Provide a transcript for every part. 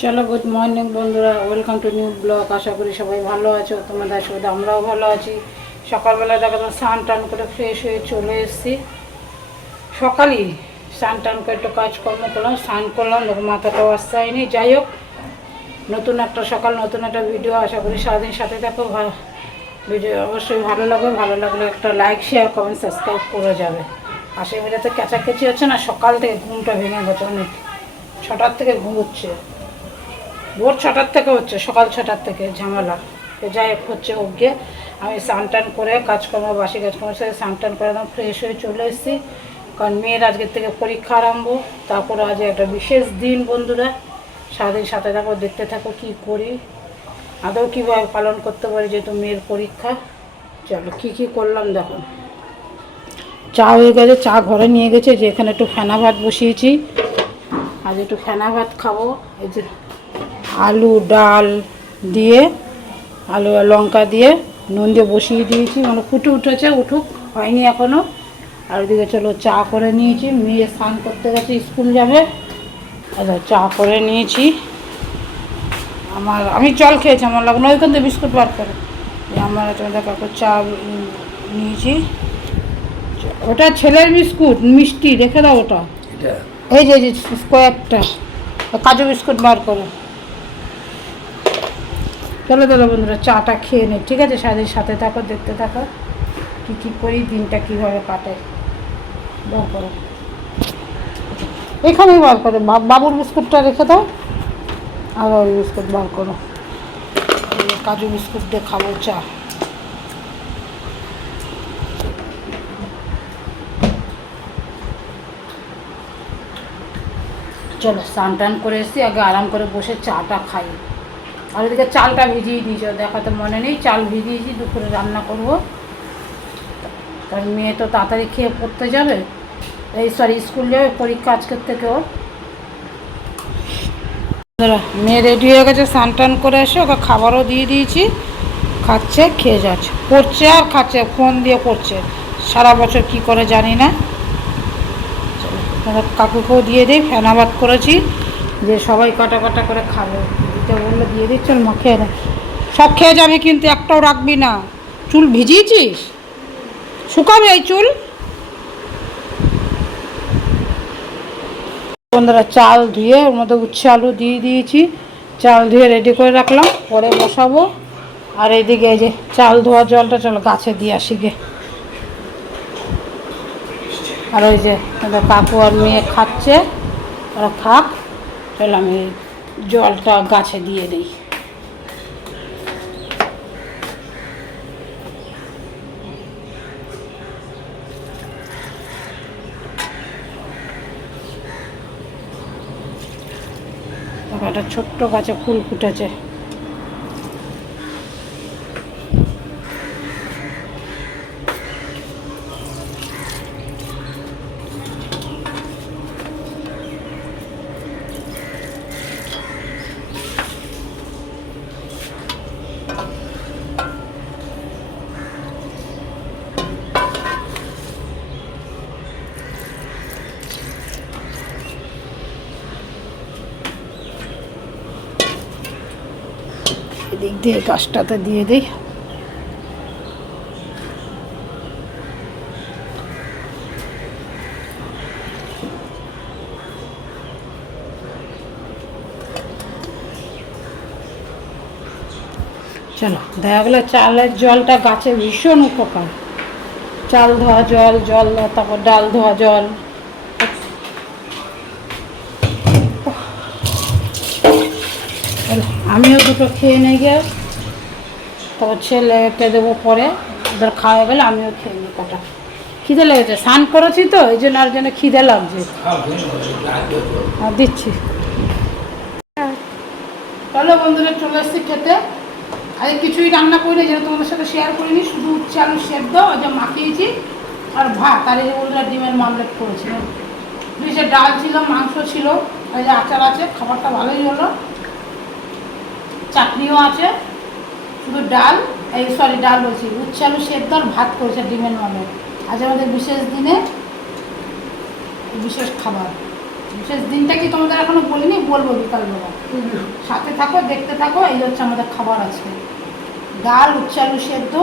চলো, good morning বন্ধুরা, welcome to new blog. আশা করি সবাই ভালো আছো। তোমাদের সাথে আমরাও ভালো আছি। সকালবেলা দেখো তো স্নান টান করে ফ্রেশ হয়ে চলে এসেছি। সকালই স্নান টান করে একটু কাজকর্ম করলাম, স্নান করলাম, দেখো মাথাটাও আসতে হয়নি। যাই হোক, নতুন একটা সকাল, নতুন একটা ভিডিও। আশা করি সারাদিন সাথে থাকো। ভিডিও অবশ্যই ভালো লাগলে একটা লাইক, শেয়ার, কমেন্ট, সাবস্ক্রাইব করে যাবে। পাশের মিলে ক্যাচাকেচি হচ্ছে না, সকাল থেকে ঘুমটা ভেঙে গেছে অনেক। 6টার থেকে ঘুম হচ্ছে, ভোর 6টার থেকে হচ্ছে, সকাল 6টার থেকে ঝামেলা। যাই হোক, হচ্ছে ওকে আমি স্নান টান করে কাজকর্ম, বাসি কাজকর্ম সাথে স্নান টান করে একদম ফ্রেশ হয়ে চলে এসেছি। কারণ মেয়ের আজকের থেকে পরীক্ষা আরম্ভ। তারপরে আজ একটা বিশেষ দিন বন্ধুরা। সারাদিন সাথে থাকো, দেখতে থাকো কী করি, আদৌ কীভাবে পালন করতে পারি যেহেতু মেয়ের পরীক্ষা। চলো কী করলাম দেখো। চা হয়ে গেছে, চা ঘরে নিয়ে গেছে, যে এখানে একটু ফেনা ভাত বসিয়েছি। আজ একটু ফেনা ভাত খাবো। এই যে আলু ডাল দিয়ে, আলু আর লঙ্কা দিয়ে নুন দিয়ে বসিয়ে দিয়েছি, মানে ফুটে উঠেছে, উঠুক, হয়নি এখনও। আর ওদিকে চলো চা করে নিয়েছি, মেয়ে স্নান করতে গেছে, স্কুল যাবে। আচ্ছা, চা করে নিয়েছি। আমি জল খেয়েছি, আমার লাগলো ওইখান থেকে বিস্কুট বার করে। আমার দেখো চা নিয়েছি। ওটা ছেলের বিস্কুট, মিষ্টি রেখে দাও ওটা। এই যে কয়েকটা কাজু বিস্কুট বার করো। চলো বন্ধুরা, চাটা খেয়ে নিই, ঠিক আছে? সারাদিন সাথে থাকো, দেখতে থাকো কী করি, দিনটা কীভাবে কাটাই। বার করো, এখানেই বার করো। বাবুর বিস্কুটটা রেখে দাও, আর ওই বিস্কুট বার করো। কাজু বিস্কুট দিয়ে খাবো চা। চলো, স্নান টান করে এসেছি, আগে আরাম করে বসে চাটা খাই। আর ওদিকে চালটা ভিজিয়ে দিয়েছি, দেখাতে মনে নেই, চাল ভিজিয়েছি, দুপুরে রান্না করবো। কারণ মেয়ে তো তাড়াতাড়ি খেয়ে পড়তে যাবে, স্কুল যাবে, পরীক্ষা আজকের থেকে ওর। মেয়ে রেডি হয়ে গেছে, স্নান টান করে এসে ওকে খাবারও দিয়ে দিয়েছি, খাচ্ছে, খেয়ে যাচ্ছে, পড়ছে আর খাচ্ছে, ফোন দিয়ে পড়ছে। সারা বছর কি করে জানি না। কাকুকেও দিয়ে দিই, ফেনা ভাত করেছি, যে সবাই কাটা কাটা করে খাবে, দিতে বললো দিয়ে দিই। চল মা খেয়ে নে, সব খেয়ে যাবি কিন্তু একটাও রাখবি না। চুল ভিজিয়েছিস, শুকাবে এই চুল। বন্ধুরা, চাল ধুয়ে ওর মধ্যে উচ্ছে আলু দিয়ে দিয়েছি, চাল ধুয়ে রেডি করে রাখলাম, পরে বসাবো। আর এইদিকে এই যে চাল ধোয়া জলটা, চলো গাছে দিয়ে আসি গে। আর ওই যে কাকু আর মেয়ে খাচ্ছে, ওরা খাক, চলো আমি জলটা গাছে দিয়ে দিই। একটা ছোট্ট গাছে ফুল ফুটেছে। এদিক দিয়ে গাছটাতে দিয়ে দিই। চলো, দেখা গেলো চালের জলটা গাছে ভীষণ উপকার। চাল ধোয়া জল, তারপর ডাল ধোয়া জল। আমিও দুটো খেয়ে নিয়ে গিয়ে, তারপর ছেলেকে দেবো পরে, ওদের খাওয়া গেলে আমিও খেয়ে নিই কটা। খিদে লেগেছে, স্নান করেছি তো এই জন্য, আর জন্য খিদে লাগছে। দিচ্ছি। চলো বন্ধুরা, চলে এসেছি খেতে। আরে কিছুই রান্না করিনি, যেন তোমাদের সাথে শেয়ার করিনি, শুধু উচ্ছে আলু সেদ্ধ যে মাখিয়েছি, আর ভাত, আর এই যে বন্ধুরা ডিমের মামলেট করেছিলাম। ফ্রিজে ডাল ছিল, মাংস ছিল, এই যে আচার আছে, খাবারটা ভালোই হলো। চাটনিও আছে, শুধু ডাল, ডাল বলছি, উচ্ছে আলু সেদ্ধ আর ভাত করেছে, ডিমের মামলেট। আজ আমাদের বিশেষ দিনে বিশেষ খাবার, বিশেষ দিনটা কি তোমাদের এখনো বলিনি, বলবো বিকালবেলা। সাথে থাকো, দেখতে থাকো। এই হচ্ছে আমাদের খাবার আজকে, ডাল, উচ্ছে আলু সেদ্ধ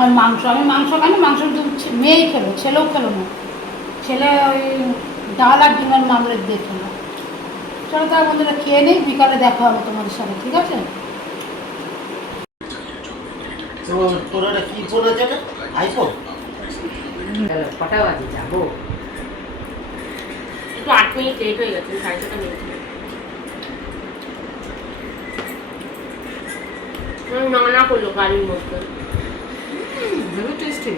আর মাংস। আমি মাংস খাই না, মাংস মেয়েই খেলো, ছেলেও খেলো না। ছেলে ওই ডাল আর ডিমের মামলেট দিয়ে খেলো। চলো তার বন্ধুরা খেয়ে নেই, বিকালে দেখা হবে তোমাদের সাথে, ঠিক আছে? তোরা কি ফোন আছে না? আইফোন? কটা বাজে যাবো? একটু 8 মিনিট লেট হয়ে গেছে, 6:30 মিনিট। না করলো গাড়ির মধ্যে, ভেরি টেস্টি।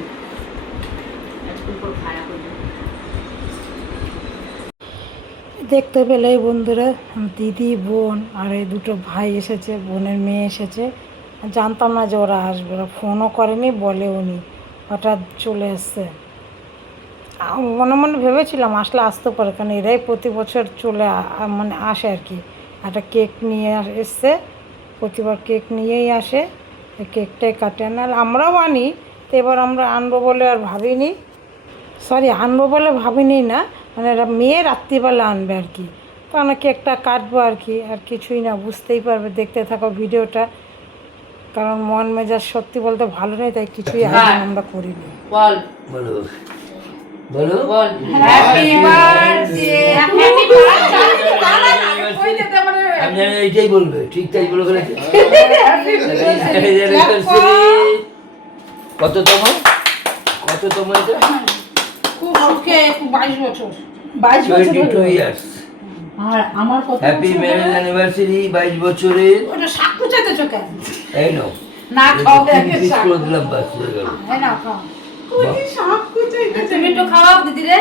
আজকে পর ভাড়া করলো। দেখতে পেলে বন্ধুরা, দিদি, বোন আর এই দুটো ভাই এসেছে, বোনের মেয়ে এসেছে। জানতাম না যে ওরা আসবে, ওরা ফোনও করেনি, বলেও নি, হঠাৎ চলে এসছে। মনে মনে ভেবেছিলাম আসলে আসতে পারে, কারণ এরাই প্রতি বছর চলে মানে আসে আর কি। একটা কেক নিয়ে এসছে, প্রতিবার কেক নিয়েই আসে, এই কেকটাই কাটে। নাহলে আমরাও আনি, তো এবার আমরা আনবো বলে আর ভাবিনি, আনবো বলে ভাবিনি না, মানে মেয়ে রাত্রিবেলা আনবে আর কি। তো আমরা কেকটা কাটবো আর কি, আর কিছুই না। বুঝতেই পারবে, দেখতে থাকো ভিডিওটা। কারণ মন মেজাজ সত্যি বলতে ভালো নেই, তাই কিছুই আয়োজন আমরা করিনি। বল বলো বলো বল হ্যাপি বার্থডে, হ্যাপি আমি জানি এইটাই বলবে, ঠিক তাই বলে ফেলেছে। কততম কততম এটা? খুব সুখে, 22 বছর। 22 ইয়ার্স। আর আমার কত হ্যাপি ম্যারেজ অ্যানিভার্সারি, 22 বছরের। ওটা সাক্ষ্য চাইতেছো কেন? এই নাও, না খাও, করে দিলাম, বাস হয়ে গেল। হ্যাঁ না খাও। তুমি একটু খাওয়াও দিদি রে।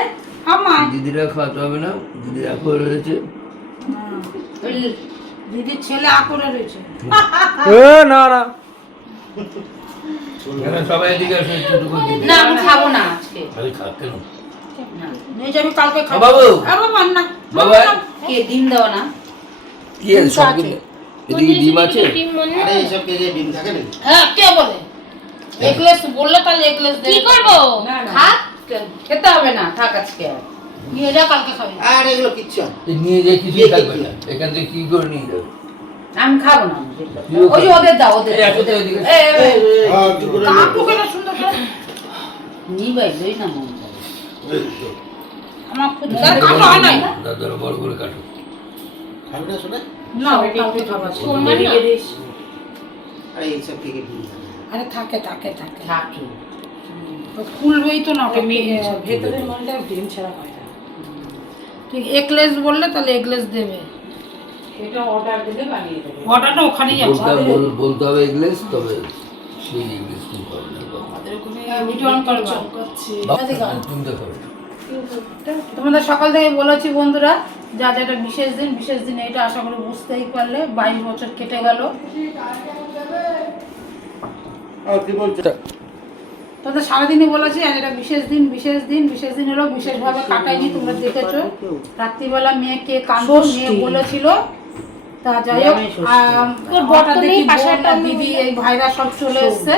আমার দিদিরা খাওয়াতে হবে না, দিদিরা করে রয়েছে। ওই দিদির ছেলে আকরে রয়েছে। না না, সবাই এদিকে আসে, একটু দিদি। না আমি খাবো না আজকে। আরে খা, কেন? নিয়ে যাবি কালকে খাবো। বাবু। বাবা না বাবা। কে ডিম দাও না? কি আছে সবগুলো? এদিকে ডিম আছে? আরে এইসব কেকে ডিম থাকে নাকি? হ্যাঁ, কে বলে এগলেস বললে তাহলে এগলেস দে। কি করবো? না না থাক, খেতে হবে না, থাক আজকে আর। নিয়ে যা, কালকে খাবি। আর এগুলো কিচ্ছু না। এই নিয়ে যাই, কিছু থাকবে না, এখান থেকে কি করে নিয়ে যাবে? আমি খাবো না। তুইও ওই যে ওদের দাও, ওদের এই আসো তো এদিকে। একটু করে কাকু কেন সুন্দর করে নিবাই লই না মন করে। আমার খুব কাকু হয় নাই। দাদারা বড় করে কাটো। খাবি না শোনা? না কালকে খাবো। সোমবার না? আরে এইসব কেকে ডিম থাকে না। আরে থাকে থাকে থাকে, থাকি। তো খুলবেই তো না, ওটা ভেতরের ভেতরের মনটা ডিম ছাড়া হয় না। ঠিক এগলেস বললে তাহলে এগলেস দেবে। এটা অর্ডার দিলে বানিয়ে দেবে। অর্ডারটা ওখানেই আছে। বলতে হবে এগলেস, তবে সেই এগলেস তুমি পাবে না বাবা। ভিডিও অন করছো। তুমি দেখো। তোমাদের সকাল থেকে বলেছি বন্ধুরা, যা যেটা বিশেষ দিন, বিশেষ দিন এইটা আশা করি বুঝতেই পারলে। 22 বছর কেটে গেল। আর কি বলছো? তোদের সারাদিনই বলেছি আজ এটা বিশেষ দিন, বিশেষ দিন, বিশেষ দিন হলো। বিশেষভাবে কাটাইনি, তোমরা দেখেছো। রাত্রিবেলা মেয়েকে কাঁদো, মেয়ে বলেছিল। তা যাই হোক, হঠাৎ দেখি বোন, দিদি, এই ভাইরা সব চলে এসছে।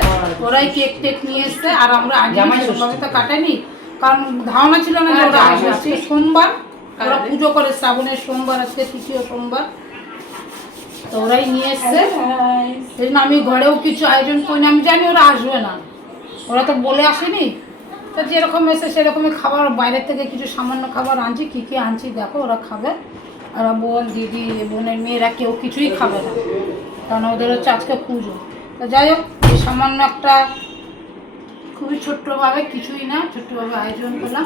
ওরাই কেক টেক নিয়ে এসছে। আর আমরা আজ সেভাবে তো কাটাইনি, কারণ ধারণা ছিল না যে ওরা আসবে। আজকে সোমবার, ওরা পুজো করে, শ্রাবণের সোমবার, আজকে 3য় সোমবার। তো ওরাই নিয়ে এসছে। সেই জন্য আমি ঘরেও কিছু আয়োজন করিনি। আমি জানি ওরা আসবে না, ওরা তো বলে আসেনি। তা যেরকম এসে সেরকমই খাবার, বাইরের থেকে কিছু সামান্য খাবার আনছি। কী কী আনছি দেখো, ওরা খাবে। আর বোন, দিদি, বোনের মেয়েরা কেউ কিছুই খাবে না, কারণ ওদের হচ্ছে আজকে পুজো। তো যাই হোক, এই সামান্য একটা খুবই ছোট্টভাবে, কিছুই না, ছোট্টভাবে আয়োজন করলাম।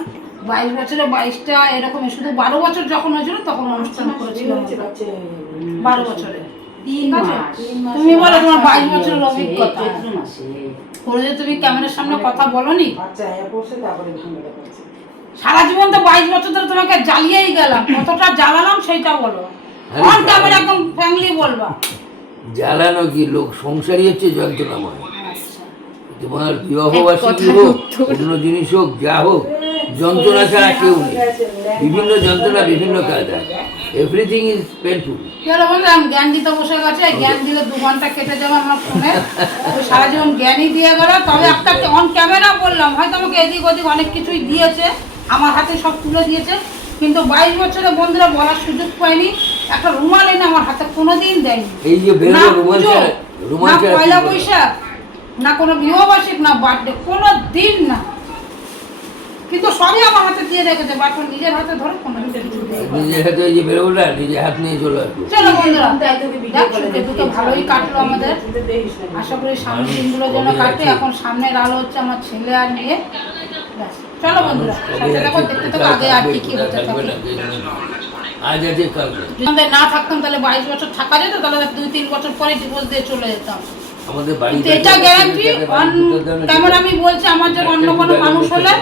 22 বছরে 22টা এরকমই। শুধু 12 বছর যখন হয়েছিল তখন অনুষ্ঠান করেছিলাম। 12 বছরে। ঠিক আছে, তুমি বলো তোমার 22 বছরের অভিজ্ঞতা। ওরা যে তুমি ক্যামেরার সামনে কথা বলনি, সারা জীবন তো 22 বছর ধরে তোমাকে জ্বালিয়েই গেলাম। কতটা জ্বালালাম সেইটা বলো। অন ক্যামেরা একদম ফ্র্যাঙ্কলি বলবা। জ্বালানো কি, লোক সংসারই হচ্ছে যন্ত্রণাময়। তোমার বিবাহবার্ষিকী হোক, অন্য জিনিস হোক, যা হোক, যন্ত্রণা ছাড়া কেউ নেই। বিভিন্ন যন্ত্রণা, বিভিন্ন কাজ আছে। Everything is painful. চলো বন্ধু, আমি জ্ঞান দিতে বসে গেছে। জ্ঞান দিলে 2 ঘন্টা কেটে যাবে আমার ফোনে। সারা জীবন জ্ঞানই দিয়ে গেল। তবে একটা অন ক্যামেরা বললাম, হয়তো আমাকে এদিক ওদিক অনেক কিছুই দিয়েছে, আমার হাতে সব তুলে দিয়েছে। কিন্তু 22 বছরে বন্ধুরা বলার সুযোগ পাইনি, একটা রুমাল এনে আমার হাতে কোনোদিন দেয়নি। এই যে না বেরোলো রুমাল পুজো, ছাড়া, রুমাল না ছাড়া পয়লা কি করে? বৈশাখ, না কোনো বিবাহবার্ষিক, না বার্থডে, কোনো দিন না। কিন্তু সবই আমার হাতে দিয়ে রেখেছে, বাট নিজের হাতে ধরে কোনো দিন কিছু দেয়নি। নিজের হাতে এই যে বেরোলো না, নিজের হাত নিয়ে চলে আসবো। চলো বন্ধুরা, দেখ, শুধু তো ভালোই কাটলো আমাদের। আশা করি সামনের দিনগুলো যেন কাটে। এখন সামনের আলো হচ্ছে আমার ছেলে আর মেয়ে। ব্যাস, চলো বন্ধুরা, সাথে দেখো, দেখতে থাকো আগে আর কি কি হতে থাকে। আজ আছে কাল নেই। যদি আমাদের না থাকতাম তাহলে 22 বছর থাকা যেত, তাহলে 2-3 বছর পরে ডিভোর্স দিয়ে চলে যেতাম। আমাদের কিন্তু বাড়িতে এটা গ্যারান্টি, তেমন আমি বলছি, আমার যে অন্য কোনো মানুষ হলে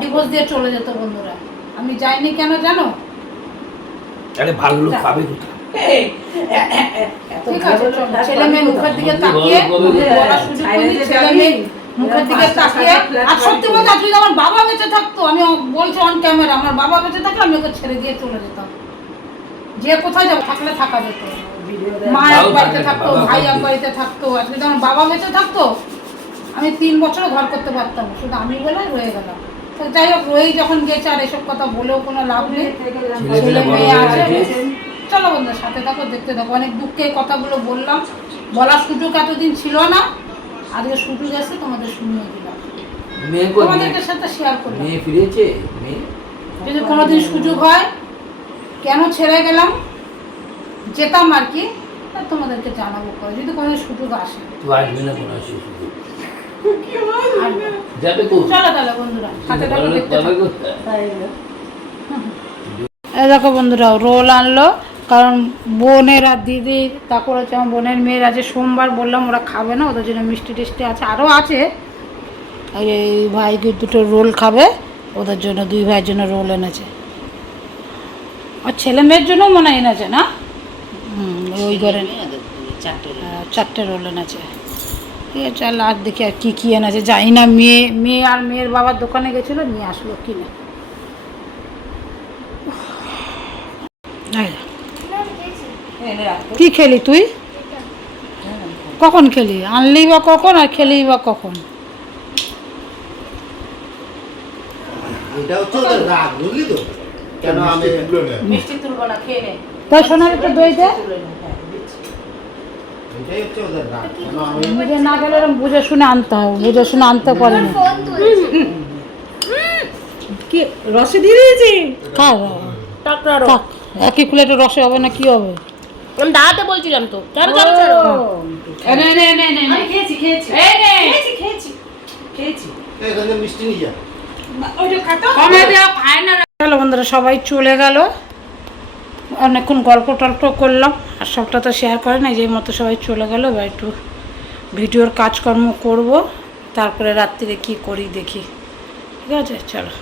ডিভোর্স দিয়ে চলে যেত বন্ধুরা। আমি যাইনি কেন জানো? আরে ভালো লোক পাবে কোথায়? ঠিক আছে, চলো। ছেলে মেয়ে মুখের দিকে তাকিয়ে বলার সুযোগ পেলে, ছেলে মেয়ে মুখের দিকে তাকিয়ে। আর সত্যি বলতে, আজ যদি আমার বাবা বেঁচে থাকতো, আমি বলছি অন ক্যামেরা, আমার বাবা বেঁচে থাকলে আমি ওকে ছেড়ে দিয়ে চলে যেতাম। যে কোথায় যাবো, থাকলে থাকা যেত। মা এক বাড়িতে থাকতো, ভাই এক বাড়িতে থাকতো। আজকে যদি আমার বাবা বেঁচে থাকতো, আমি 3 বছরও ঘর করতে পারতাম না। শুধু আমি বলে রয়ে গেলাম। তো যাই হোক, রয়েই যখন গেছে, আর এসব কথা বলেও কোনো লাভ নেই। ছেলে মেয়ে আছে। চলো বন্ধু, সাথে থাকো, দেখতে থাকো। অনেক দুঃখের কথাগুলো বললাম, বলার সুযোগ এতদিন ছিল না, আজকে সুযোগ এসে তোমাদের শুনিয়ে দিলাম, মেয়ে তোমাদেরকে সাথে শেয়ার করলাম। মেয়ে ফিরেছে, মেয়ে যদি কোনোদিন সুযোগ হয়, কেন ছেড়ে গেলাম, যেতাম আর কি, তা তোমাদেরকে জানাবো করে, যদি কোনো সুযোগ আসে। তুই আসবে না কোনো সুযোগ যাবে তো। চলো তাহলে বন্ধুরা, সাথে থাকো, দেখতে যাবে থাকো। কোথায়? এই দেখো বন্ধুরা, রোল আনলো, কারণ বোনের আর দিদির, তারপর হচ্ছে আমার বোনের মেয়ের আছে সোমবার, বললাম ওরা খাবে না, ওদের জন্য মিষ্টি টিষ্টি আছে, আরও আছে। আর এই ভাই দুটো রোল খাবে, ওদের জন্য, 2 ভাইয়ের জন্য রোল এনেছে। আর ছেলে মেয়ের জন্য মনে হয় এনেছে না? ওই ঘরে 4টে রোল এনেছে। ঠিক আছে, চল আর দেখি আর কী কী এনেছে, জানি না। মেয়ে আর মেয়ের বাবার দোকানে গেছিলো, নিয়ে আসলো কিনে। কি খেলি তুই? কখন খেলি? আনলি বা কখন, আর খেলি বা কখন? এটা হচ্ছে ওদের রাগ, বুঝলি তো? কেন আমি মিষ্টি তুলবো না, খেয়ে নে। তাই সোনার একটু দই দে। এটাই হচ্ছে ওদের রাগ, কেন আমি নিজে না গেলে এরকম বুঝে শুনে আনতে হবে, বুঝে শুনে আনতে পারি না। কি রসে দিয়ে দিয়েছি? খা, টাকরারো। থাক। একই প্লেটে রসে হবে না, কি হবে? আমি দাঁড়াতে বলছিলাম তো। চলো চলো চলো। আমি খেয়েছি খেয়েছি। খেয়েছি খেয়েছি খেয়েছি। এখানে মিষ্টি নিয়ে যা। ওইটা খাতো। চলো বন্ধুরা, সবাই চলে গেল। অনেকক্ষণ গল্প টল্প করলাম, আর সবটা তো শেয়ার করে না, যেই মতো সবাই চলে গেল। এবার একটু ভিডিওর কাজকর্ম করব, তারপরে রাত্রিরে কি করি দেখি। ঠিক আছে, চলো।